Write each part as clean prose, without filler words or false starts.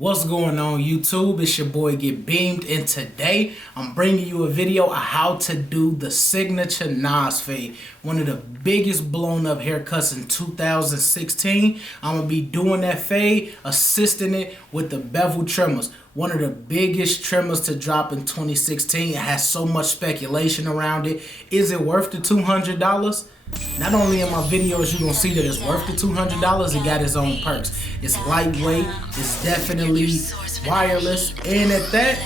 What's going on YouTube? It's your boy Get Beamed, and today I'm bringing you a video of how to do the signature Nas fade, one of the biggest blown up haircuts in 2016. I'm gonna be doing that fade, assisting it with the Bevel trimmers, one of the biggest trimmers to drop in 2016. It has so much speculation around it. Is it worth the $200? Not only in my videos you gonna see that it's worth the $200, it got its own perks. It's lightweight, it's definitely wireless, and at that,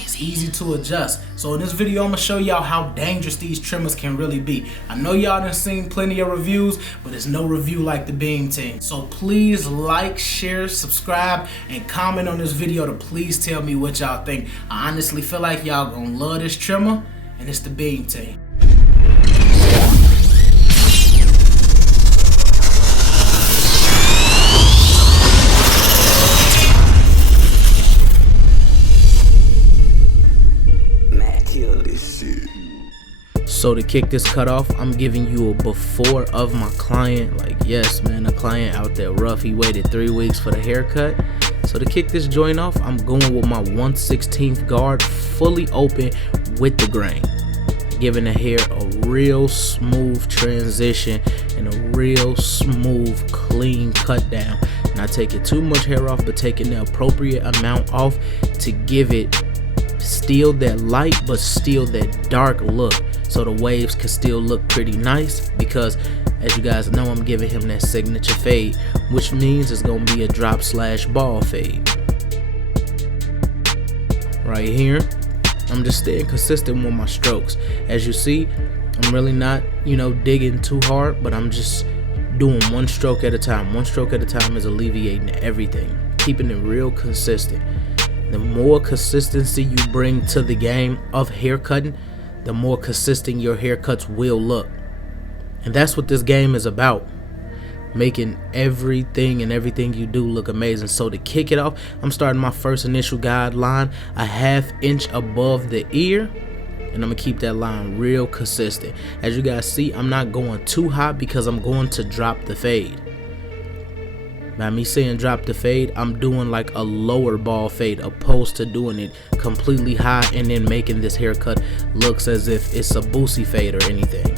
it's easy to adjust. So in this video, I'm gonna show y'all how dangerous these trimmers can really be. I know y'all done seen plenty of reviews, but it's no review like the Beam team. So please like, share, subscribe, and comment on this video to please tell me what y'all think. I honestly feel like y'all gonna love this trimmer, and it's the Beam team. So to kick this cut off, I'm giving you a before of my client. Like, yes, man, a client out there rough. He waited 3 weeks for the haircut. So to kick this joint off, I'm going with my 1/16 guard, fully open with the grain, giving the hair a real smooth transition and a real smooth, clean cut down. Not taking too much hair off, but taking the appropriate amount off to give it still that light, but still that dark look, so the waves can still look pretty nice, because as you guys know, I'm giving him that signature fade, which means it's gonna be a drop slash ball fade. Right here, I'm just staying consistent with my strokes. As you see, I'm really not, digging too hard, but I'm just doing one stroke at a time. One stroke at a time is alleviating everything, keeping it real consistent. The more consistency you bring to the game of haircutting, the more consistent your haircuts will look. And that's what this game is about, making everything you do look amazing. So to kick it off, I'm starting my first initial guideline a 1/2 inch above the ear, and I'm gonna keep that line real consistent. As you guys see, I'm not going too high because I'm going to drop the fade. By me saying drop the fade, I'm doing like a lower ball fade, opposed to doing it completely high and then making this haircut looks as if it's a boosie fade or anything.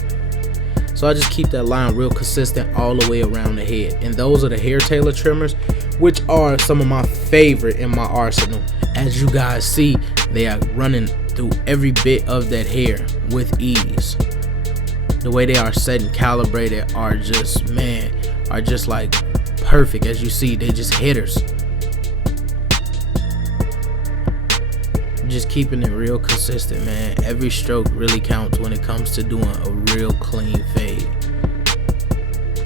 So I just keep that line real consistent all the way around the head. And those are the hair tailor trimmers, which are some of my favorite in my arsenal. As you guys see, they are running through every bit of that hair with ease. The way they are set and calibrated are just like perfect. As you see, they just hitters. Just keeping it real consistent, man. Every stroke really counts when it comes to doing a real clean fade.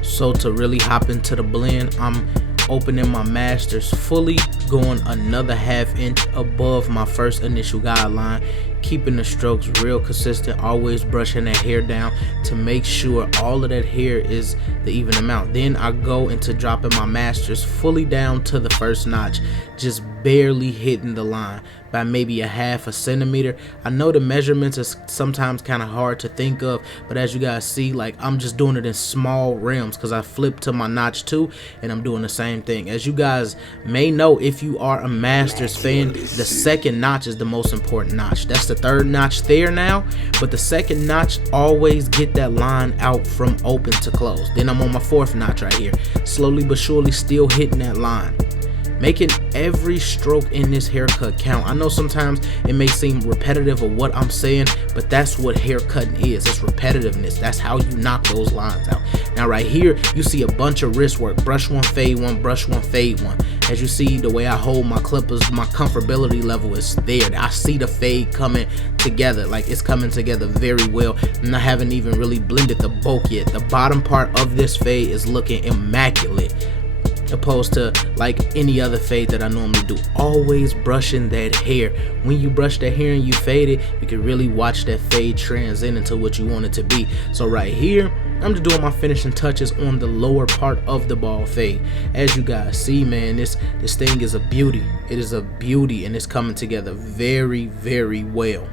So to really hop into the blend, I'm opening my masters fully, going another 1/2 inch above my first initial guideline, keeping the strokes real consistent, always brushing that hair down to make sure all of that hair is the even amount. Then I go into dropping my masters fully down to the first notch, just barely hitting the line by maybe a 1/2 centimeter. I know the measurements is sometimes kind of hard to think of, but as you guys see, like, I'm just doing it in small realms because I flipped to my notch 2 and I'm doing the same thing. As you guys may know, if you are a Masters fan, the second notch is the most important notch. That's the third notch there now, but the second notch always get that line out from open to close. Then I'm on my 4th notch right here, slowly but surely still hitting that line, making every stroke in this haircut count. I know sometimes it may seem repetitive of what I'm saying, but that's what haircutting is. It's repetitiveness. That's how you knock those lines out. Now right here, you see a bunch of wrist work. Brush one, fade one, brush one, fade one. As you see, the way I hold my clippers, my comfortability level is there. I see the fade coming together. Like, it's coming together very well, and I haven't even really blended the bulk yet. The bottom part of this fade is looking immaculate, opposed to like any other fade that I normally do. Always brushing that hair. When you brush that hair and you fade it, you can really watch that fade transcend into what you want it to be. So right here, I'm just doing my finishing touches on the lower part of the ball fade. As you guys see, man, this thing is a beauty. It is a beauty, and it's coming together very, very well.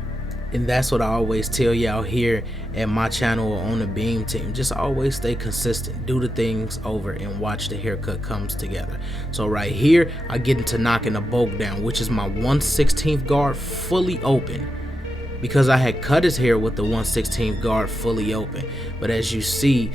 And that's what I always tell y'all here at my channel or on the Beam team. Just always stay consistent, do the things over, and watch the haircut comes together. So right here, I get into knocking the bulk down, which is my 1/16 guard fully open, because I had cut his hair with the 1/16 guard fully open. But as you see,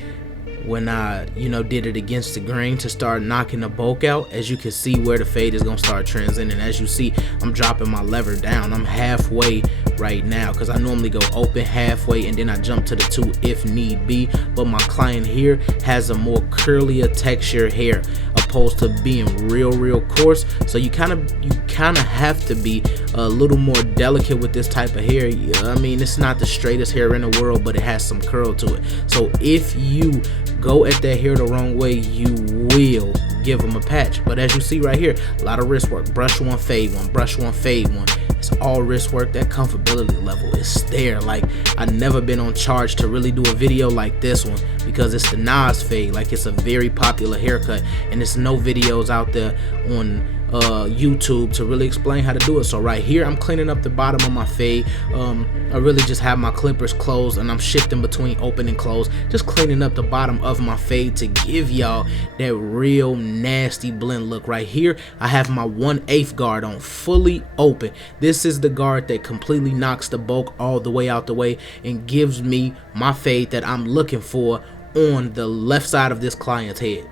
when I did it against the grain to start knocking the bulk out, as you can see where the fade is gonna start transitioning. As you see, I'm dropping my lever down. I'm halfway right now, because I normally go open halfway and then I jump to the 2 if need be. But my client here has a more curlier texture hair opposed to being real coarse, so you kind of have to be a little more delicate with this type of hair. I mean, it's not the straightest hair in the world, but it has some curl to it. So if you go at that hair the wrong way, you will give them a patch. But as you see right here, a lot of wrist work. Brush one, fade one, brush one, fade one. It's all wrist work. That comfortability level is there. Like, I've never been on charge to really do a video like this one, because it's the Nas fade. Like, it's a very popular haircut, and there's no videos out there on YouTube to really explain how to do it. So right here, I'm cleaning up the bottom of my fade. I really just have my clippers closed and I'm shifting between open and closed, just cleaning up the bottom of my fade to give y'all that real nasty blend look. Right here, I have my 1/8 guard on fully open. This is the guard that completely knocks the bulk all the way out the way and gives me my fade that I'm looking for on the left side of this client's head.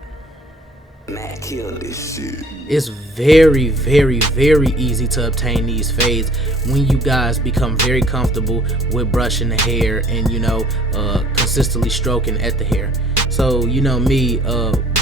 Man, kill this shit. It's very easy to obtain these fades when you guys become very comfortable with brushing the hair and consistently stroking at the hair. So me,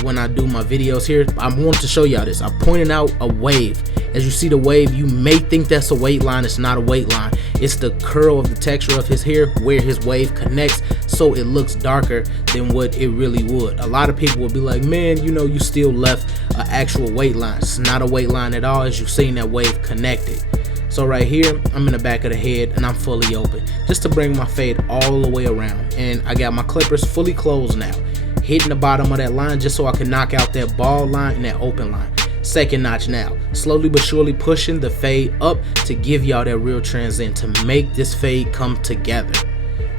when I do my videos here, I want to show y'all this. I'm pointing out a wave. As you see the wave, you may think that's a weight line. It's not a weight line. It's the curl of the texture of his hair where his wave connects, so it looks darker than what it really would. A lot of people will be like, man, you still left an actual weight line. It's not a weight line at all, as you've seen that wave connected. So right here, I'm in the back of the head and I'm fully open, just to bring my fade all the way around. And I got my clippers fully closed now, hitting the bottom of that line just so I can knock out that ball line and that open line. Second notch now, slowly but surely pushing the fade up to give y'all that real transition, to make this fade come together.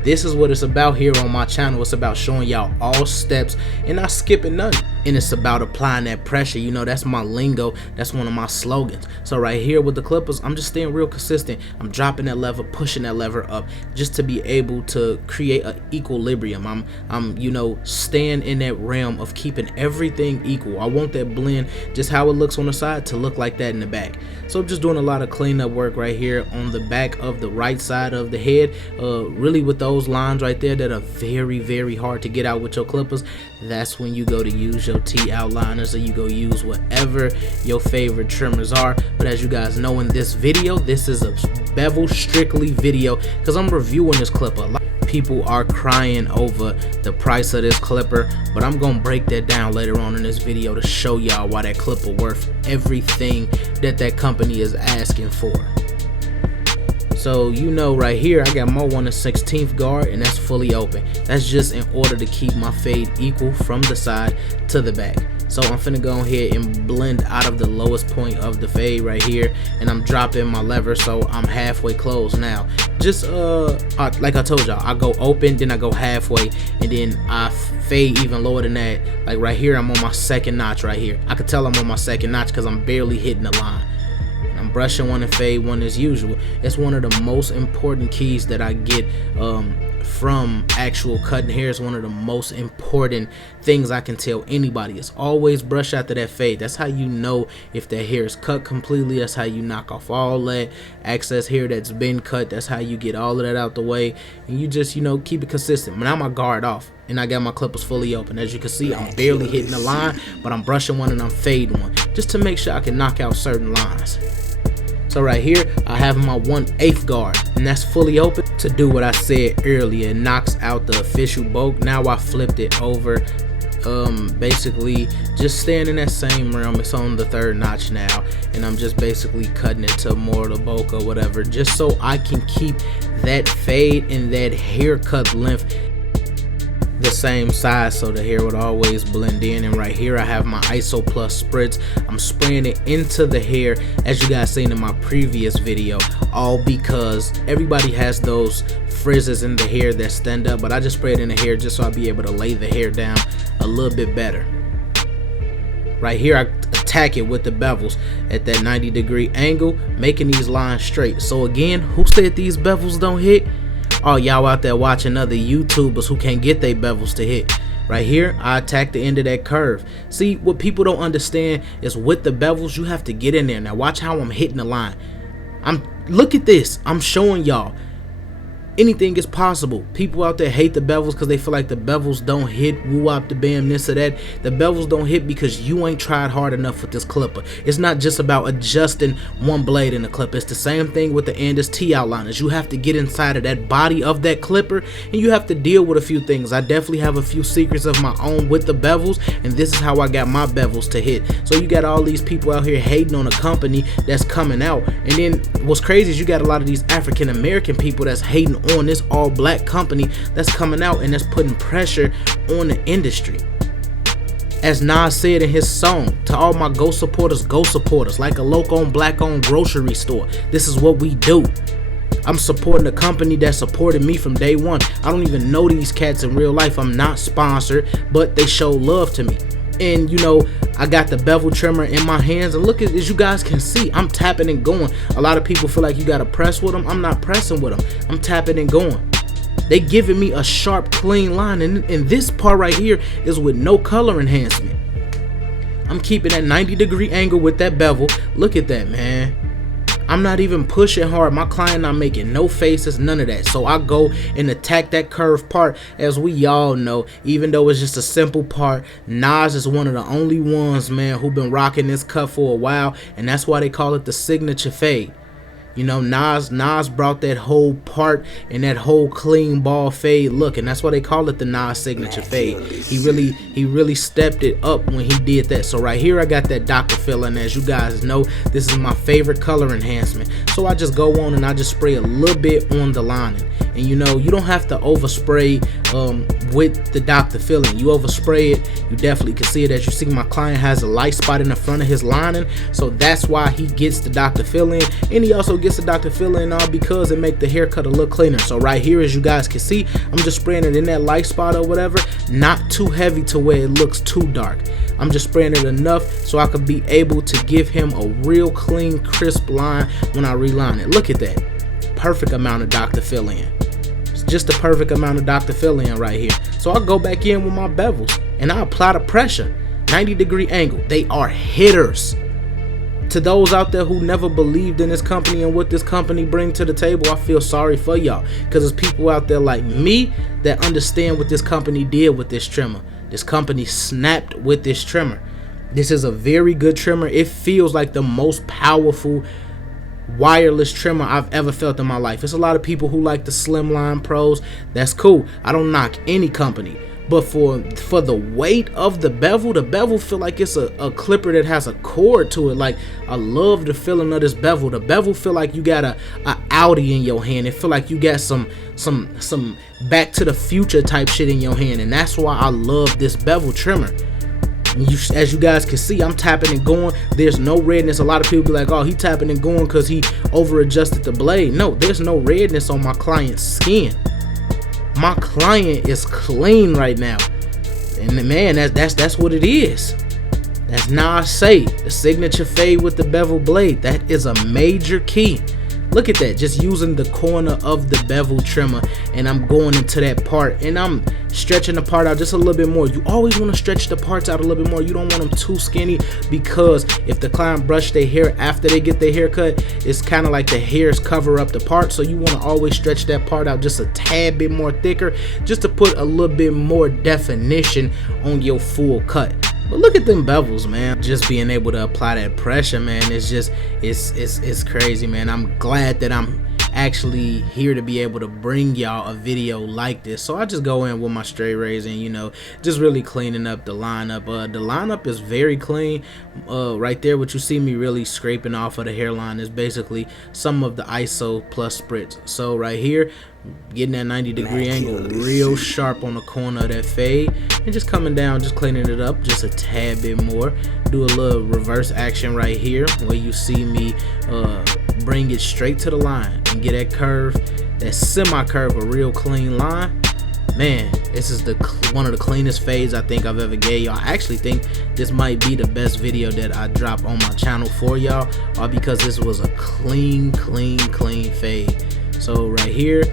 This is what it's about here on my channel. It's about showing y'all all steps and not skipping none. And it's about applying that pressure. That's my lingo. That's one of my slogans. So right here with the clippers, I'm just staying real consistent. I'm dropping that lever, pushing that lever up, just to be able to create an equilibrium. I'm staying in that realm of keeping everything equal. I want that blend, just how it looks on the side, to look like that in the back. So I'm just doing a lot of cleanup work right here on the back of the right side of the head, really with those lines right there that are very hard to get out with your clippers. That's when you go to use your T outliners, or you go use whatever your favorite trimmers are. But as you guys know, in this video, this is a bevel strictly video, because I'm reviewing this clipper. A lot of people are crying over the price of this clipper, but I'm gonna break that down later on in this video to show y'all why that clipper worth everything that company is asking for. So right here, I got my 1/16 guard, and that's fully open. That's just in order to keep my fade equal from the side to the back. So I'm finna go ahead and blend out of the lowest point of the fade right here, and I'm dropping my lever, so I'm halfway closed now. Just like I told y'all, I go open, then I go halfway, and then I fade even lower than that. Like right here, I'm on my second notch right here. I can tell I'm on my second notch because I'm barely hitting the line. I'm brushing one and fade one as usual. It's one of the most important keys that I get from actual cutting hair. Is one of the most important things I can tell anybody. Is always brush after that fade. That's how you know if that hair is cut completely. That's how you knock off all that excess hair that's been cut. That's how you get all of that out the way, and you just keep it consistent. Now my guard off, and I got my clippers fully open. As you can see, I'm barely hitting the line, but I'm brushing one and I'm fading one, just to make sure I can knock out certain lines. So right here, I have my 1/8 guard, and that's fully open to do what I said earlier. It knocks out the official bulk. Now I flipped it over, basically just staying in that same realm. It's on the third notch now, and I'm just basically cutting it to more of the bulk or whatever, just so I can keep that fade and that haircut length the same size so the hair would always blend in. And right here I have my ISO Plus spritz. I'm spraying it into the hair, as you guys seen in my previous video, all because everybody has those frizzes in the hair that stand up, but I just spray it in the hair just so I'll be able to lay the hair down a little bit better. Right here I attack it with the bevels at that 90-degree angle, making these lines straight. So again, who said these bevels don't hit? Oh, y'all out there watching other YouTubers who can't get their bevels to hit. Right here, I attack the end of that curve. See, what people don't understand is with the bevels, you have to get in there. Now watch how I'm hitting the line. Look at this. I'm showing y'all. Anything is possible. People out there hate the bevels because they feel like the bevels don't hit, woo up the bam, this or that. The bevels don't hit because you ain't tried hard enough with this clipper. It's not just about adjusting one blade in the clipper. It's the same thing with the Andis T outliners. You have to get inside of that body of that clipper and you have to deal with a few things. I definitely have a few secrets of my own with the bevels, and this is how I got my bevels to hit. So you got all these people out here hating on a company that's coming out, and then what's crazy is you got a lot of these African American people that's hating on this all black company that's coming out and that's putting pressure on the industry. As Nas said in his song, to all my go supporters, like a local black owned grocery store. This is what we do. I'm supporting a company that supported me from day one. I don't even know these cats in real life. I'm not sponsored, but they show love to me. And you know, I got the bevel trimmer in my hands, and look, as you guys can see, I'm tapping and going. A lot of people feel like you gotta press with them. I'm not pressing with them. I'm tapping and going. They giving me a sharp, clean line, and this part right here is with no color enhancement. I'm keeping that 90-degree angle with that bevel. Look at that, man. I'm not even pushing hard. My client not making no faces, none of that. So I go and attack that curved part. As we all know, even though it's just a simple part, Nas is one of the only ones, man, who been rocking this cut for a while, and that's why they call it the signature fade. You know, Nas brought that whole part and that whole clean ball fade look, and that's why they call it the Nas signature fade. He really stepped it up when he did that. So right here I got that Dr. Phil, and as you guys know, this is my favorite color enhancement. So I just go on and I just spray a little bit on the lining. And you know, you don't have to overspray with the Dr. Phil. You overspray it, you definitely can see it. As you see, my client has a light spot in the front of his lining, so that's why he gets the Dr. Phil in, and he also gets the Dr. Phil in all because it make the haircut a little cleaner. So right here, as you guys can see, I'm just spraying it in that light spot or whatever, not too heavy to where it looks too dark. I'm just spraying it enough so I could be able to give him a real clean, crisp line when I reline it. Look at that. Perfect amount of Dr. Phil in. It's just the perfect amount of Dr. Phil in right here. So I go back in with my bevels and I apply the pressure. 90-degree angle. They are hitters. To those out there who never believed in this company and what this company bring to the table, I feel sorry for y'all, because there's people out there like me that understand what this company did with this trimmer. This company snapped with this trimmer. This is a very good trimmer. It feels like the most powerful wireless trimmer I've ever felt in my life. There's a lot of people who like the Slimline Pros. That's cool. I don't knock any company. But for the weight of the bevel feel like it's a clipper that has a cord to it. Like, I love the feeling of this bevel. The bevel feel like you got a Audi in your hand. It feel like you got some Back to the Future type shit in your hand, and that's why I love this bevel trimmer. As you guys can see, I'm tapping and going. There's no redness. A lot of people be like, oh, he tapping and going because he over adjusted the blade. No, there's no redness on my client's skin. My client is clean right now, and man, that's what it is. That's Nas say, the signature fade with the bevel blade. That is a major key. Look at that, just using the corner of the bevel trimmer, and I'm going into that part and I'm stretching the part out just a little bit more. You always want to stretch the parts out a little bit more. You don't want them too skinny, because if the client brush their hair after they get their haircut, it's kind of like the hairs cover up the part. So you want to always stretch that part out just a tad bit more thicker, just to put a little bit more definition on your full cut. But look at them bevels, man. Just being able to apply that pressure, man, it's crazy, man. I'm glad that I'm actually here to be able to bring y'all a video like this. So I just go in with my straight razor and, you know, just really cleaning up the lineup. The lineup is very clean. Right there, what you see me really scraping off of the hairline is basically some of the ISO plus spritz. So right here, getting that 90-degree angle real sharp on the corner of that fade, and just coming down, just cleaning it up just a tad bit more. Do a little reverse action right here where you see me bring it straight to the line and get that curve, that semi-curve, a real clean line. Man, this is one of the cleanest fades I think I've ever gave y'all. I actually think this might be the best video that I drop on my channel for y'all, all because this was a clean fade. So right here,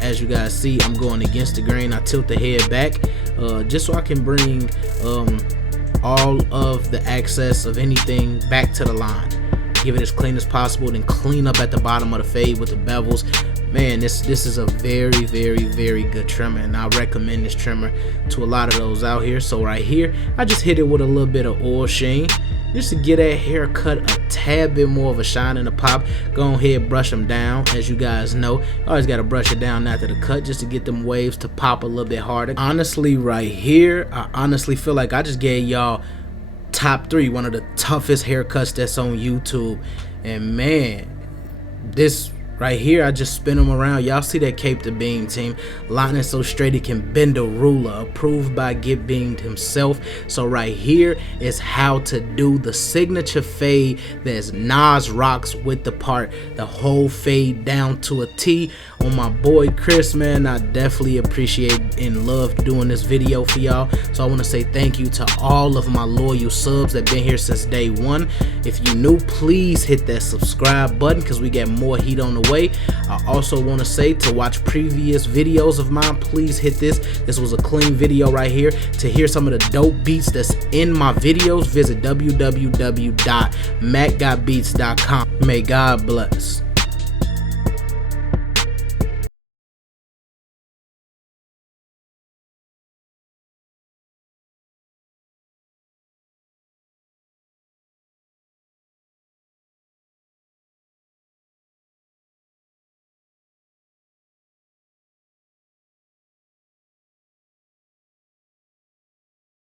as you guys see, I'm going against the grain. I tilt the head back just so I can bring all of the excess of anything back to the line. Give it as clean as possible, then clean up at the bottom of the fade with the bevels. Man, this is a very good trimmer, and I recommend this trimmer to a lot of those out here. So right here, I just hit it with a little bit of oil sheen just to get that haircut a tad bit more of a shine and a pop. Go ahead, brush them down. As you guys know, always got to brush it down after the cut just to get them waves to pop a little bit harder. Honestly, right here, I honestly feel like I just gave y'all top 3, one of the toughest haircuts that's on YouTube. And man, this right here, I just spin them around. Y'all see that cape to beam, team? Lining so straight it can bend a ruler. Approved by Get Beamed himself. So right here is how to do the signature fade that Nas rocks with the part, the whole fade down to a T. On my boy Chris, man, I definitely appreciate and love doing this video for y'all. So I want to say thank you to all of my loyal subs that been here since day one. If you new, please hit that subscribe button because we got more heat on the way. I also want to say to watch previous videos of mine, please hit this. This was a clean video right here. To hear some of the dope beats that's in my videos, visit www.mattgotbeats.com. May God bless.